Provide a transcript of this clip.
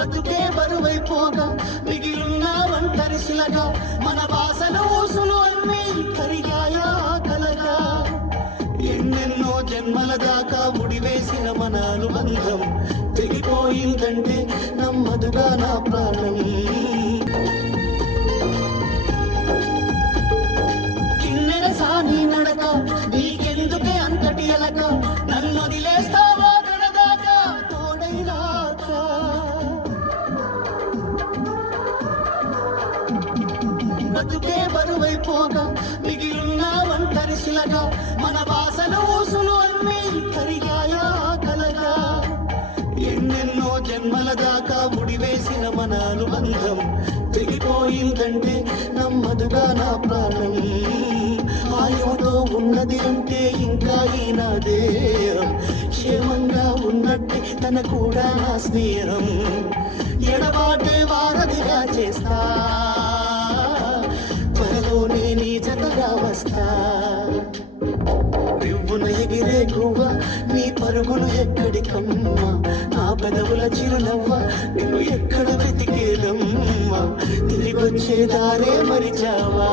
బతుకే బరువైపోగా మిగిలిన ఒంటరిశిలగా మన వాసన ఊసులు అన్నీ కరిగాయా కలగా ఎన్నెన్నో జన్మల దాకా ముడివేసిన మన అనుబంధం తెగిపోయిందంటే నమ్మదుగా నా ప్రాణం కిన్నెర సాని నడక నీకెందుకే అంతటి అలక నన్ను వదిలేస్తావా గడదాకా తోడైరాక బతుకే బరువైపోగా మిగిలిన ఒంటరిశిలగా మన వాసన ఊసులు అన్నీ కరిగాయా కలగా ఎన్నెన్నో జన్మల దాకా ముడివేసిన మన అనుబంధం తెగిపోయిందంటే నమ్మదుగా నా ప్రాణం ఆయువుతో ఉన్నది అంటే ఇంకా ఈనాదే క్షేమంగా ఉన్నట్టే తన కూడా నా స్నేహం ఎడబాటే వారధిగా చేస్తా త్వరలోనే నీ జతగా వస్తా రివ్వున ఎగిరే గువ్వ నీ పరుగులు ఎక్కడికమ్మ నా పెదవుల చిరునవ్వ నిన్ను ఎక్కడ వెతికేదమ్మ తిరిగొచ్చే దారే మరిచావా